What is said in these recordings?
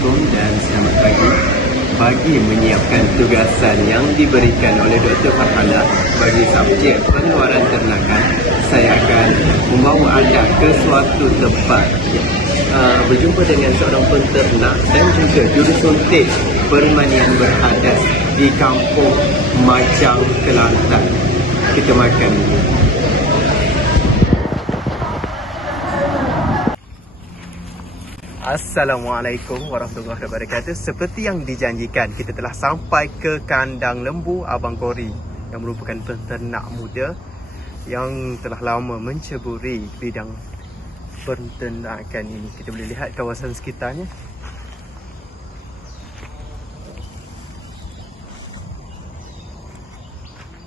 Assalamualaikum dan selamat pagi. Bagi menyiapkan tugasan yang diberikan oleh Dr. Farhana bagi subjek pengeluaran ternakan, saya akan membawa anda ke suatu tempat berjumpa dengan seorang penternak dan juga jurusuntik permanian berhadas di kampung Majang, Kelantan. Kita makan dulu. Assalamualaikum warahmatullahi wabarakatuh. Seperti yang dijanjikan, kita telah sampai ke kandang lembu Abang Kori yang merupakan penternak muda yang telah lama menceburi bidang penternakan ini. Kita boleh lihat kawasan sekitarnya.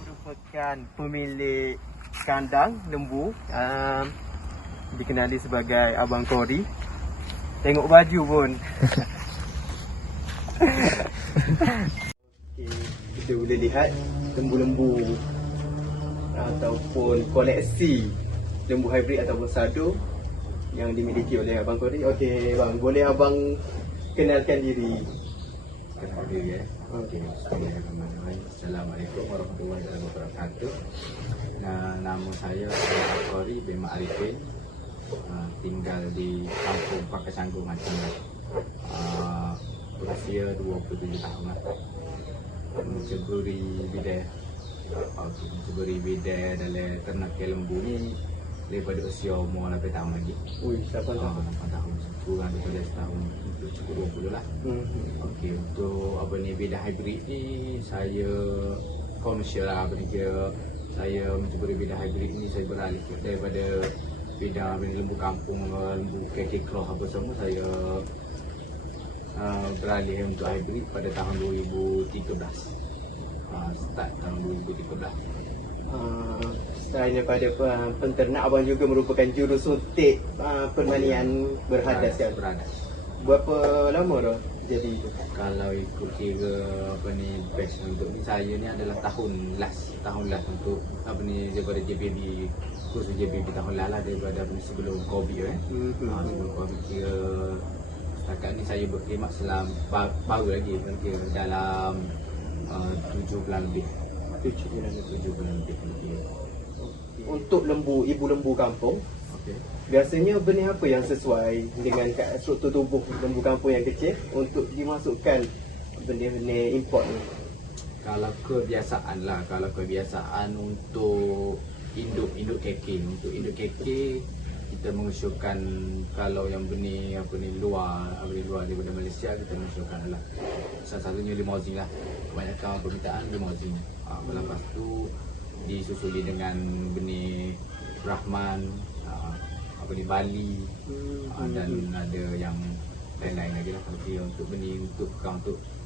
Merupakan pemilik kandang lembu, dikenali sebagai Abang Kori. Tengok baju pun. Kita boleh lihat lembu-lembu ataupun koleksi lembu hybrid ataupun sado yang dimiliki oleh Abang Kori. Okey bang, boleh abang kenalkan diri? Kenal diri ya. Okey, bismillahirrahmanirrahim. Assalamualaikum warahmatullahi wabarakatuh. Nama saya Abang Kori bin Ma'arifin. Tinggal di kampung Pakai Canggung, Aceh. Berusia 27 tahun lah. Menceburi bidang dalam ternakan lembu ni daripada usia umur 8 tahun lagi. Ui, 8 tahun. 8 tahun. Kurang daripada setahun, untuk cukup 20 lah. Okey, untuk bidang hybrid ni saya komersial lah. Saya menceburi bidang hybrid ni, saya beralih daripada bidang lembu kampung, lembu keki kloh apa semua, saya beralih untuk hybrid pada tahun 2013. Start tahun 2013. Selain daripada penternak, abang juga merupakan jurusuntik permanian berhadas kan? Berhadas. Berapa lama dah jadi tu? Kalau ikut kira best untuk saya ni adalah tahun last untuk daripada JBB, khusus JBB tahun lah daripada sebelum COVID sebelum COVID. Kira setakat ni saya berkhidmat baru lagi kira dalam 7 bulan lebih. 7 bulan lebih. Untuk lembu, ibu lembu kampung, biasanya benih apa yang sesuai dengan struktur tubuh lembu kampung yang kecil untuk dimasukkan benih-benih import ni? Kalau kebiasaan untuk induk keke, kita mengusulkan kalau yang benih luar daripada Malaysia, kita mengusulkan adalah salah satunya limousin lah. Kebanyakan permintaan limousin. Lepas tu disusuli dengan benih Brahman, benih Bali, dan ada yang lain-lain lagi lah. Untuk benih untuk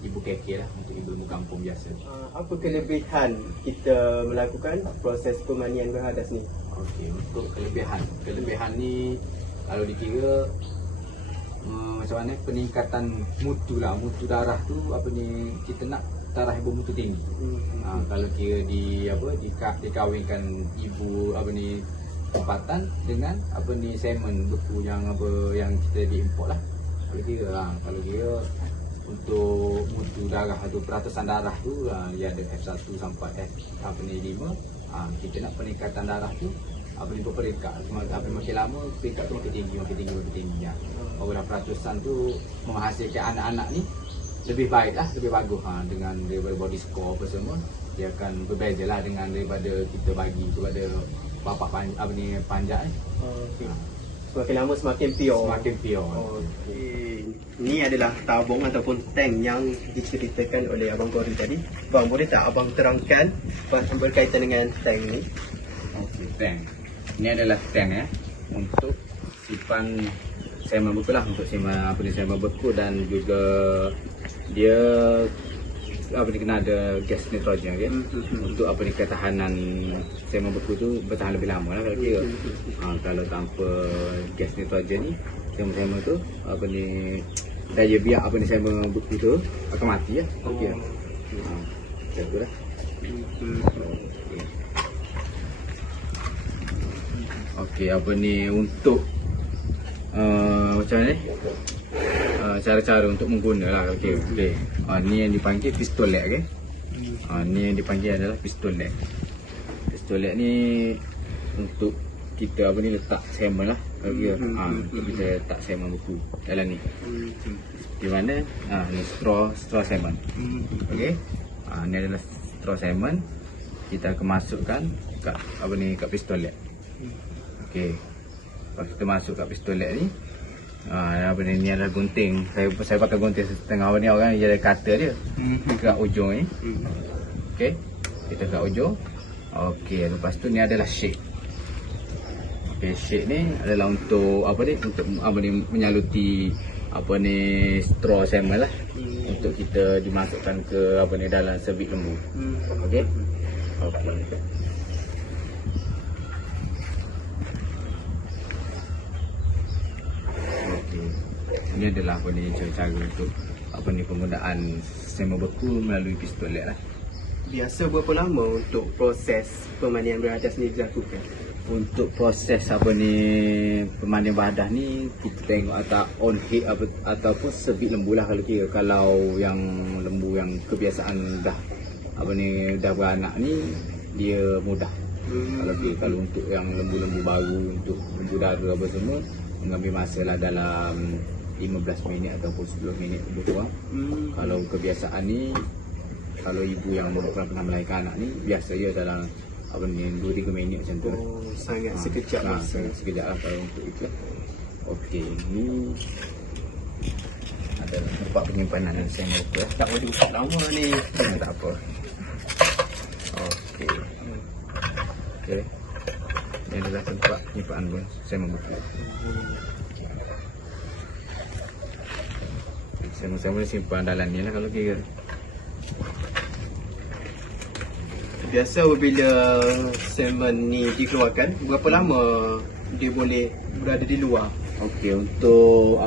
ibu keke lah, untuk ibu kampung biasa. Apa kelebihan kita melakukan proses permanian berhadas ni? Okey, untuk kelebihan ni kalau dikira macam mana peningkatan mutu darah tu, kita nak darah ibu mutu tinggi. Kalau kira dikawinkan ibu tempatan dengan semen beku yang kita diimport lah. Kalau kira untuk mutu darah atau peratusan darah tu, dia ada F1 sampai F5. Kita nak peningkatan darah tu berperingkat. Makin lama peringkat tu makin tinggi. Orang peratusan tu menghasilkan anak-anak ni lebih baik lah, lebih bagus dengan daripada body score apa semua. Dia akan berbeza lah dengan daripada kita bagi kepada bapak panjat ni. Semakin lama semakin pure. Ini adalah tabung ataupun tank yang diceritakan oleh Abang Kori tadi. Bang, boleh tak abang terangkan berkaitan dengan tank ni? Okey, tank. Ini adalah tank untuk simpan semen beku lah, untuk semen beku, dan juga dia kena ada gas nitrogen untuk ketahanan semen beku tu bertahan lebih lama lah kalau kira. Kalau tanpa gas nitrogen ni, semen tu daya biak semen beku tu akan mati lah. Okey. Macam tu lah. Okey, untuk macam ni cara-cara untuk mengguna lah. Okey. Ni yang dipanggil pistol leg. Ni yang dipanggil adalah pistol leg. Pistol leg ni untuk kita letak semen lah. Untuk kita letak semen buku dalam ni. Di mana? Ni straw semen. Okey. Ni adalah straw semen. Kita akan masukkan kat kat pistol leg. Okey. Lepas kita masuk kat pistol leg ni, ni adalah gunting. Saya pakai gunting setengah ni, orang dia ada cutter dia. Kat ujung ni. Okey. Kita kat ujung. Okey, lepas tu ni adalah shake. Okey, shake ni adalah untuk untuk menyaluti straw semen lah. Untuk kita dimasukkan ke dalam serbik lembu. Okey. Ini adalah cara untuk penggunaan semen beku melalui pistol leg lah. Biasa berapa lama untuk proses pemandian beradas ni dilakukan? Untuk proses pemandian beradas ni, kita tengok on heat ataupun serbik lembu lah kalau kira. Kalau yang lembu yang kebiasaan dah beranak ni, dia mudah. Kalau untuk yang lembu-lembu baru, untuk lembu dara semua, mengambil masa lah dalam 15 minit ataupun 10 minit lebih kurang. Kalau kebiasaan ni, kalau ibu yang pernah melahirkan anak ni, biasa je dalam 2-3 minit macam tu. Sangat sekejap masa. Sekejap lah kalau untuk itu. Okey, ni adalah tempat penyimpanan semen beku. Tak boleh buka lama ni. Tak apa. Okey. Ini adalah tempat penyimpanan semen beku. Semen-semen simpan dalam ni lah kalau kira. Biasa apabila semen ni dikeluarkan, berapa lama dia boleh berada di luar? Okey, untuk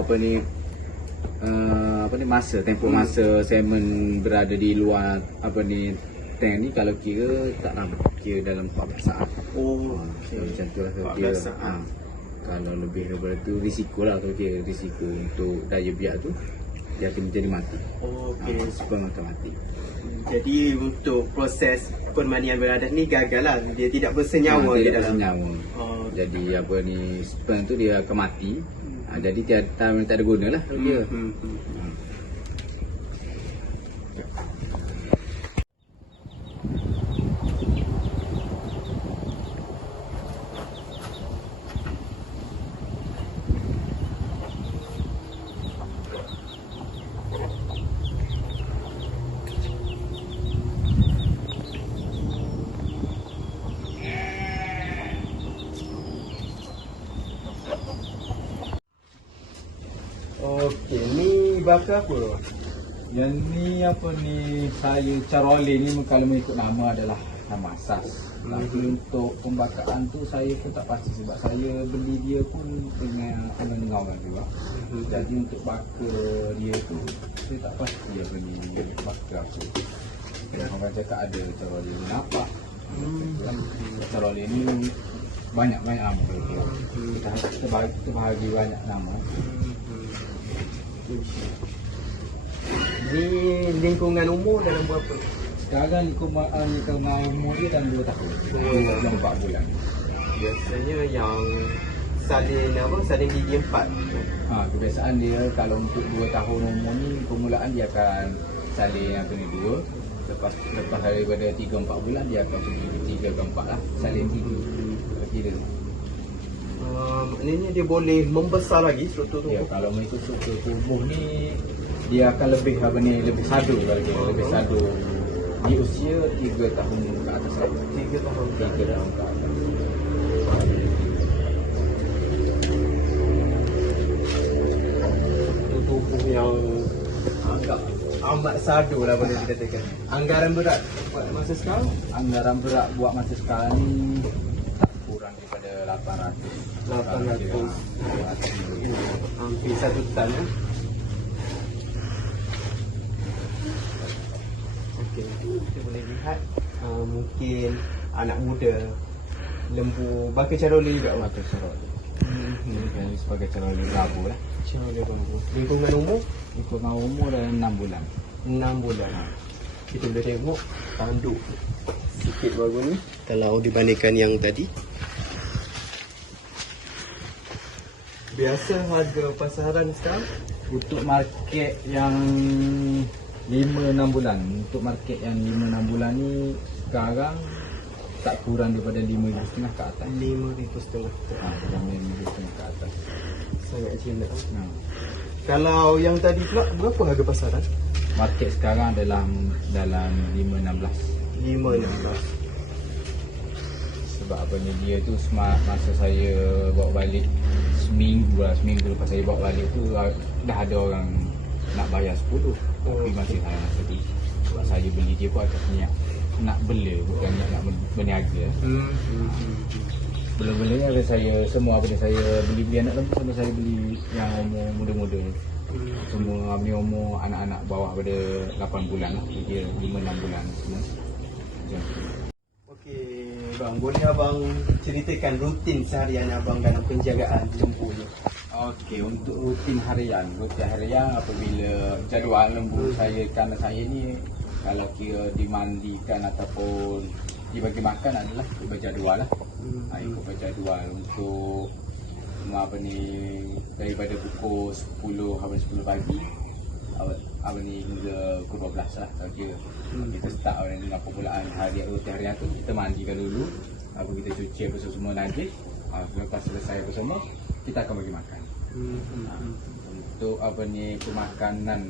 masa tempoh masa semen berada di luar tank ni, kalau kira tak lama, kira dalam 14 saat. Macam tu lah kalau kira. Kalau lebih daripada tu, risiko lah kalau kira. Risiko untuk daya biak tu, dia akan menjadi mati. Sebab akan mati. Jadi untuk proses pemandian beradas ni gagal lah. Dia tidak bersenyawa di dalam. Jadi sperm tu dia akan mati. Jadi tak ada guna lah kalau dia. Okey, ni bakar apa? Yang ni saya Carole ni kalau mengikut nama adalah nama asas. Tapi untuk pembakaran tu saya pun tak pasti sebab saya beli dia pun dengan penengau juga. Jadi untuk bakar dia tu saya tak pasti dia beli bakar apa. Orang cakap ada Carole ni nampak. Carole ni banyak-banyak nama kita bahagi banyak nama. Ni lingkungan umur dalam berapa? Sekarang lingkungan umur dia dalam 2 tahun. 4 bulan. Biasanya yang salin gigi 4. Kebiasaan dia kalau untuk 2 tahun umur ni, permulaan dia akan salin 2. Lepas daripada 3-4 bulan dia akan pergi 3 ke 4 lah. Salin 3. Kira. Maknanya dia boleh membesar lagi struktur tubuh. Ya, kalau mengikut struktur tubuh ni dia akan lebih sadu kalau dia lebih sadu di usia 3 tahun ke atas lah. 3 tahun ke atas. Tubuh yang agak amat sadu lah boleh dikatakan. Anggaran berat buat masa sekarang? Anggaran berat buat masa sekarang ni tak kurang daripada 800. Hampir 1 tan ya. Okey, kita boleh lihat mungkin anak muda lembu bakar Carole juga. Bakar Carole. Dan sebagai calon rabu lah. Calon rabu. Lingkungan umur Lingkungan umur dalam 6 bulan. 6 bulan. Kita boleh tengok tanduk sikit bagus ni kalau dibandingkan yang tadi. Biasa harga pasaran sekarang Untuk market yang 5-6 bulan. Untuk market yang 5-6 bulan ni sekarang tak kurang daripada 5,500 ke atas. 5,500. Dalam 5,500 ke atas. Sangat jinak. Ha. Kalau yang tadi pula berapa harga pasaran? Market sekarang dalam 5-16. 5,16. Sebab apa ni, dia tu masa saya bawa balik seminggu lepas saya bawa balik tu dah ada orang nak bayar 10. Tapi masih saya nak sedih. Sebab saya beli dia pun agak niat nak bela, bukan nak berniaga. Bela-bela ni ada saya, semua apa ni saya beli anak lembu sampai saya beli yang umur muda-muda. Semua ni umur anak-anak bawah pada 8 bulan lah. Dia 5-6 bulan semua. Macam tu. Okey, bang, boleh abang ceritakan rutin seharian abang dalam penjagaan lembu ni? Okey, untuk rutin harian apabila jadual lembu saya ni, kalau kira dimandikan ataupun dibagi makan adalah berjadual lah. Ikut berjadual untuk apa ni, daripada pukul 10 habis 10 pagi apa ni hingga pukul 12 lah. Kalau kira kita start dengan permulaan rutin harian tu, kita mandikan dulu, kita cuci apa semua najis. Lepas selesai apa semua, kita akan bagi makan. Untuk apa ni pemakanan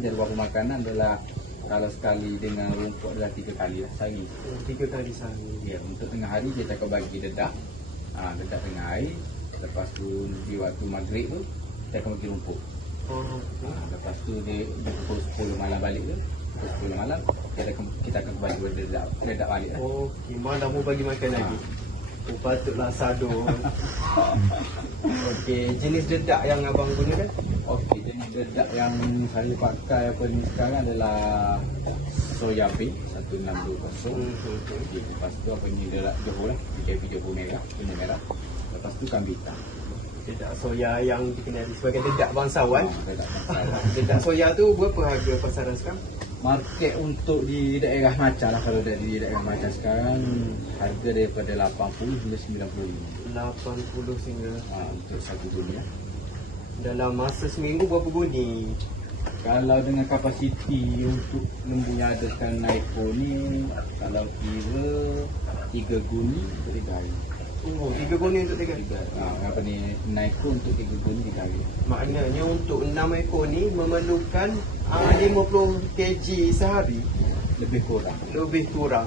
jadual pemakanan adalah kalau sekali dengan rumput adalah 3 kali lah sehari. 3 kali sehari. Ya, untuk tengah hari kita akan bagi dedak. Dedak tengah hari. Lepas tu di waktu maghrib tu kita akan bagi rumput. Lepas tu dia pukul 10 malam balik tu. Pukul 10 malam kita akan bagi dedak balik lah. Okey, malam mau bagi makan lagi. Patutlah sado. Okey, jenis dedak yang abang gunakan? Okey, jenis dedak yang saya pakai apa ni sekarang adalah soya bean 1620. Okey, lepas tu apa ni dedak Johor lah, BKB Johor merah, kuning merah. Lepas tu kambing hitam. Dedak soya yang dikenali sebagai dedak bangsawan. Dedak bangsawan. Dedak soya tu berapa harga pasaran sekarang? Market untuk di daerah Macang lah, kalau di daerah Macang sekarang harga daripada 80 hingga 95. 80 hingga untuk satu guni lah. Dalam masa seminggu berapa guni? Kalau dengan kapasiti untuk lembu yang ada sekarang Naiko ni, kalau kira 3 guni untuk 3 hari. 3 guni untuk 3 hari? Apa ni, Naiko untuk 3 guni 3 hari. Maknanya untuk 6 ekor ni memerlukan 50 kg sehari? Lebih kurang. Lebih kurang.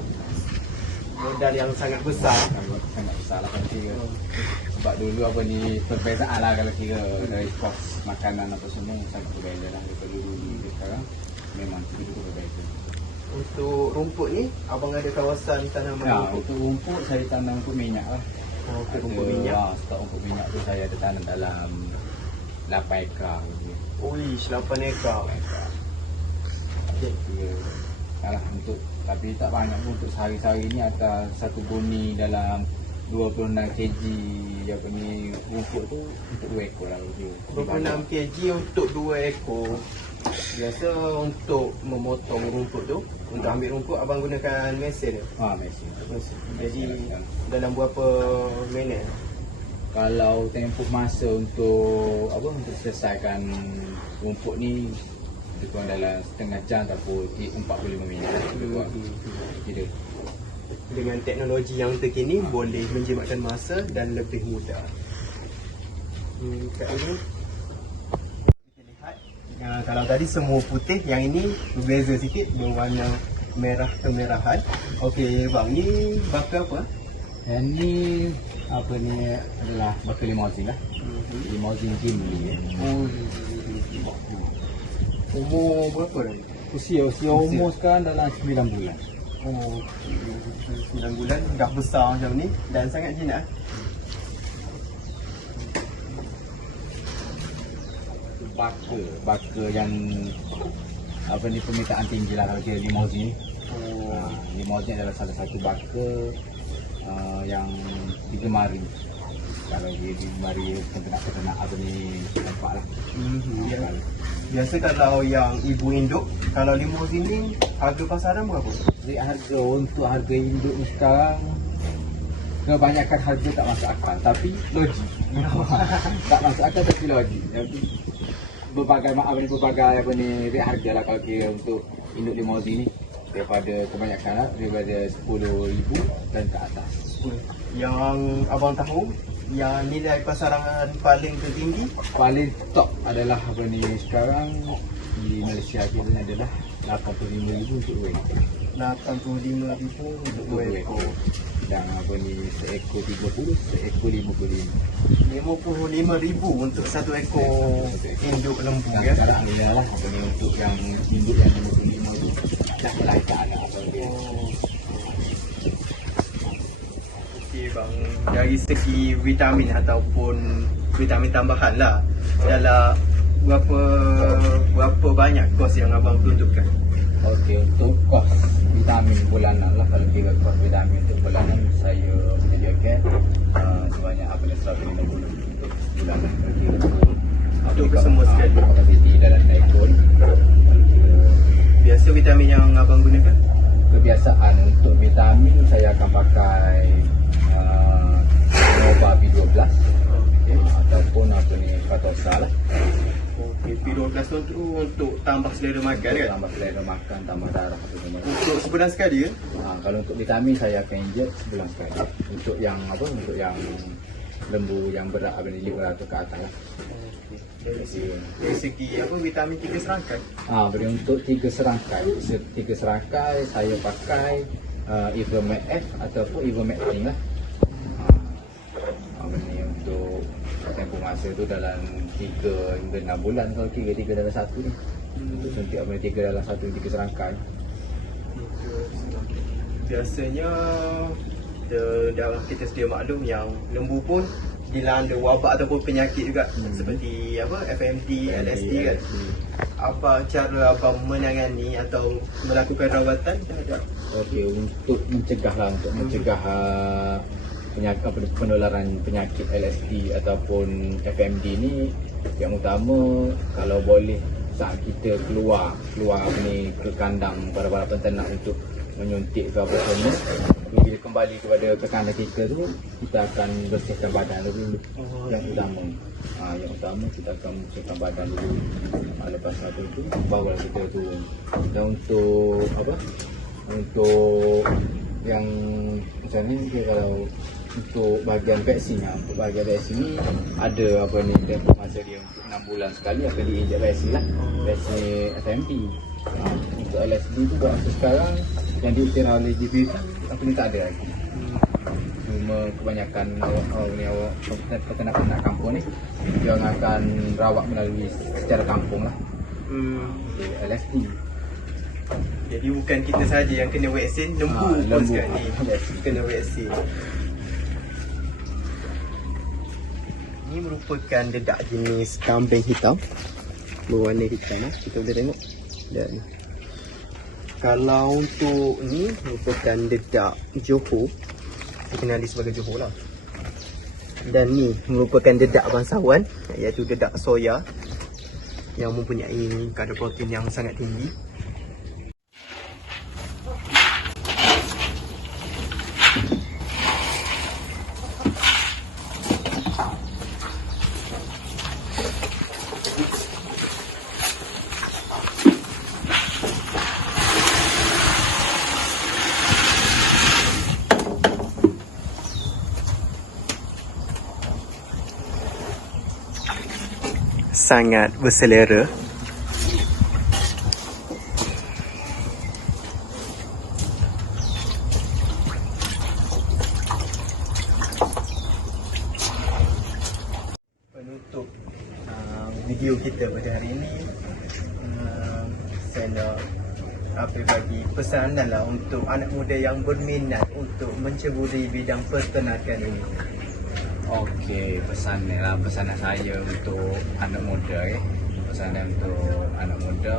Modal yang sangat besar. Sangat besar lah kalau kira. Sebab dulu apa ni, perbezaan lah kalau kira dari kos makanan apa semua sangat berbeza lah daripada dulu hingga sekarang. Memang begitu berbeza. Untuk rumput ni, abang ada kawasan tanaman rumput? Untuk rumput saya tanam rumput minyak lah. Rumput minyak? Stok rumput minyak tu saya ada tanam dalam 8 ekar. Uish, 8 ekar. Alah, untuk tapi tak banyak pun untuk sehari-hari ni atas satu guni dalam 26 kg apa ni rumput tu untuk 2 ekor lah. 26 kg untuk 2 ekor. Biasa untuk memotong rumput tu, untuk ambil rumput abang gunakan mesin ke? Mesin. Jadi dalam berapa minit? Kalau tempoh masa untuk selesaikan rumput ni lebih kurang dalam setengah jam ataupun 45 minit. Kira. Dengan teknologi yang terkini boleh menjimatkan masa dan lebih mudah. Kat ini kita lihat, kalau tadi semua putih, yang ini berbeza sikit, berwarna merah kemerahan. Okey bang, ni bakar apa? Yang ni apa ni adalah bakar limousine lah. Limousine Gimli. Umur berapa dah? Usia umur sekarang dalam 9 bulan. 9 bulan dah besar macam ni dan sangat jinak. Bakar yang apa ni permintaan tinggi lah kalau kira limousine. Limousine adalah salah satu bakar yang digemari. Kalau dia mari peternak apa ni nampak lah. Ya. Biasa kalau yang ibu induk, kalau limau sini harga pasaran berapa? Jadi harga untuk harga induk ni sekarang kebanyakan harga tak masuk akal tapi logik. Tak masuk akal tapi logik. Jadi berbagai apa ni harga lah kalau kira untuk induk limau sini daripada kebanyakan lah daripada 10,000 dan ke atas. Yang abang tahu yang nilai pasaran paling tertinggi Paling top adalah apa ni sekarang di Malaysia kita ni adalah 85,000 untuk dua ekor. 85,000 untuk 2 ekor. Dan apa ni seekor 30, seekor 55. 55,000 untuk 1 ekor induk lembu Dan ya. sekarang adalah apa ni untuk yang induk yang 55 tu dah mulai tak ada apa dia. Okey bang, dari segi vitamin ataupun vitamin tambahan lah, dalam berapa banyak kos yang abang peruntukkan? Okey, untuk kos vitamin bulanan lah, kalau kira kos vitamin untuk bulanan saya menyediakan sebanyak apa ni 150 untuk bulanan. Untuk kesemua sekali? Kapasiti dalam ekor. Biasa vitamin yang abang gunakan? Kebiasaan untuk vitamin saya akan pakai Nova B12 ataupun apa ni Katosa lah. Okey, P12 tu untuk tambah selera makan kan? Tambah selera makan, tambah darah apa semua. Untuk sebulan sekali ya? Kalau untuk vitamin saya akan injek sebulan sekali. Untuk yang apa? Untuk yang lembu yang berat apa ni 500 ke atas lah. Dari segi apa vitamin 3 serangkai? Beri untuk 3 serangkai. 3 serangkai saya pakai Ivermectin F ataupun Ivermectin lah. Apa ni untuk tempoh masa tu dalam 3 hingga 6 bulan kalau kira 3 dalam 1 ni. Untuk suntik apa ni 3 dalam 1 3 serangkai. Biasanya dalam kita sedia maklum yang lembu pun dilanda wabak ataupun penyakit juga seperti apa FMD, LSD kan. Apa cara abang menangani atau melakukan rawatan terhadap? Okey, untuk mencegah penularan penyakit LSD ataupun FMD ni, yang utama kalau boleh saat kita keluar apa ni ke kandang para penternak untuk menyuntik ke apa semua, bila kembali kepada ke kandang kita tu, kita akan bersihkan badan dulu. Yang utama kita akan bersihkan badan dulu. Lepas itu baru kita turun. Dan untuk apa? Untuk yang macam ni, kalau untuk bahagian vaksin ni ada apa ni tempoh masa dia untuk 6 bulan sekali akan diinjek vaksin lah, vaksin FMD. Untuk LSD tu untuk sekarang yang diukir oleh GPP apa ni tak ada lagi. Cuma kebanyakan awak peternak kampung ni dia akan rawat melalui secara kampung lah. Untuk LSD. Jadi bukan kita saja yang kena vaksin, lembu pun sekarang ni kena vaksin. Ini merupakan dedak jenis kambing hitam, berwarna hitam lah. Kita boleh tengok. Dan kalau untuk ni merupakan dedak Johor, dikenali sebagai Johor lah. Dan ni merupakan dedak bangsawan, iaitu dedak soya yang mempunyai kadar protein yang sangat tinggi. Sangat berselera. Penutup video kita pada hari ini, saya nak bagi pesanan lah untuk anak muda yang berminat untuk menceburi bidang peternakan ini. Okey, pesanan saya untuk anak muda pesanan untuk anak muda,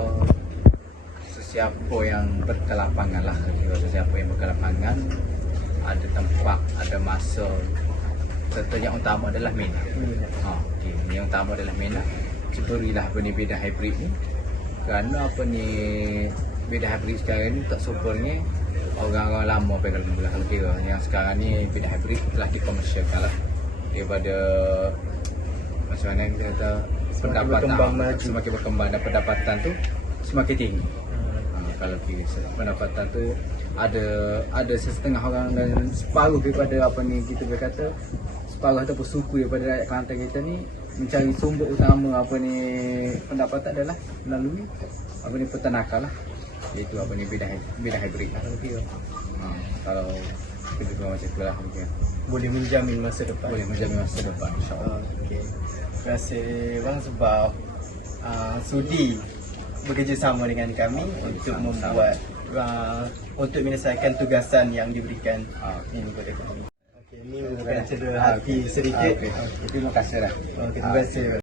sesiapa yang berkelapangan lah, sesiapa yang berkelapangan, ada tempat, ada masa Serta yang utama adalah minat. Okey, yang utama adalah minat. Berilah apa ni beda hybrid ni. Kerana apa ni beda hybrid sekarang ni tak sopolnya orang-orang lama kalau kira. Yang sekarang ni beda hybrid telah dikomersialkan lah. Daripada macam mana kita kata semakin berkembang dan pendapatan tu semakin tinggi. Kalau kira pendapatan tu ada setengah orang dan separuh daripada apa ni kita berkata separuh ataupun suku daripada rakyat Kelantan kita ni mencari sumber utama apa ni pendapatan adalah melalui apa ni peternakan lah, iaitu apa ni beda hybrid lah kalau kira. Kalau kita macam tu lah mungkin boleh menjamin masa depan. boleh menjamin masa depan, insyaAllah. Okey. Terima kasih bang sebab sudi bekerjasama dengan kami untuk membuat untuk menyelesaikan tugasan yang diberikan ini kepada kami. Okey, ini merupakan cedera hati sedikit. Terima kasih lah. Okey, terima kasih.